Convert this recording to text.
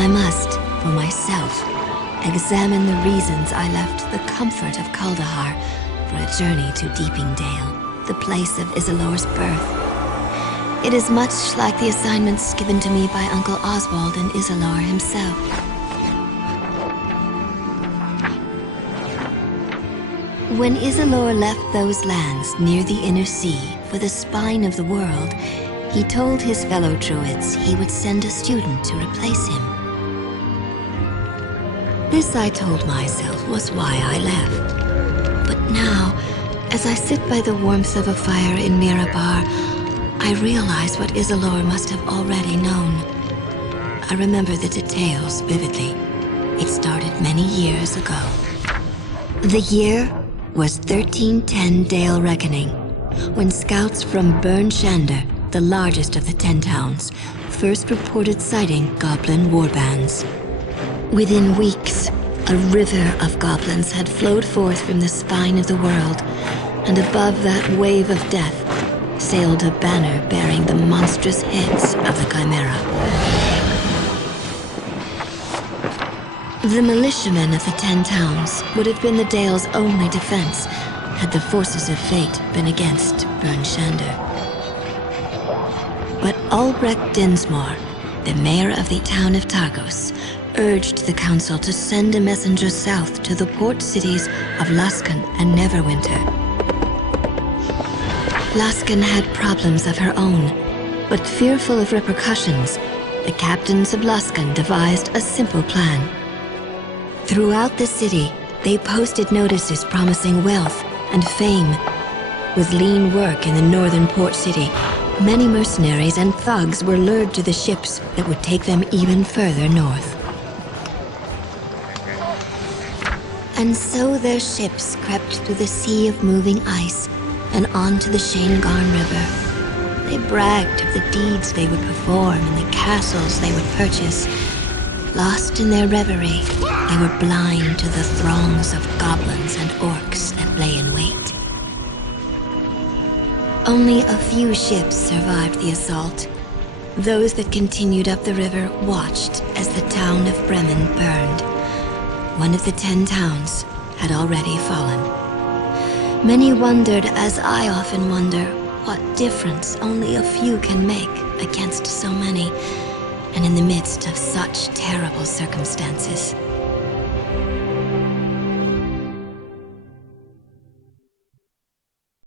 I must, for myself, examine the reasons I left the comfort of Kaldahar for a journey to Deeping Dale, the place of Isilor's birth. It is much like the assignments given to me by Uncle Oswald and Isilor himself. When Isilor left those lands near the Inner Sea for the spine of the world, he told his fellow Druids he would send a student to replace him. This, I told myself, was why I left. But now, as I sit by the warmth of a fire in Mirabar, I realize what Isilor must have already known. I remember the details vividly. It started many years ago. The year was 1310 Dale Reckoning, when scouts from Burn Shander, the largest of the 10 towns, first reported sighting goblin warbands. Within weeks, a river of goblins had flowed forth from the spine of the world, and above that wave of death sailed a banner bearing the monstrous heads of the Chimera. The militiamen of the 10 towns would have been the Dale's only defense had the forces of fate been against Burn Shander. But Albrecht Dinsmore, the mayor of the town of Targos, urged the council to send a messenger south to the port cities of Luskan and Neverwinter. Luskan had problems of her own, but fearful of repercussions, the captains of Luskan devised a simple plan. Throughout the city, they posted notices promising wealth and fame. With lean work in the northern port city, many mercenaries and thugs were lured to the ships that would take them even further north. And so their ships crept through the sea of moving ice and onto the Shanegarn River. They bragged of the deeds they would perform and the castles they would purchase. Lost in their reverie, they were blind to the throngs of goblins and orcs that lay in wait. Only a few ships survived the assault. Those that continued up the river watched as the town of Bremen burned. One of the 10 towns had already fallen. Many wondered, as I often wonder, what difference only a few can make against so many, and in the midst of such terrible circumstances.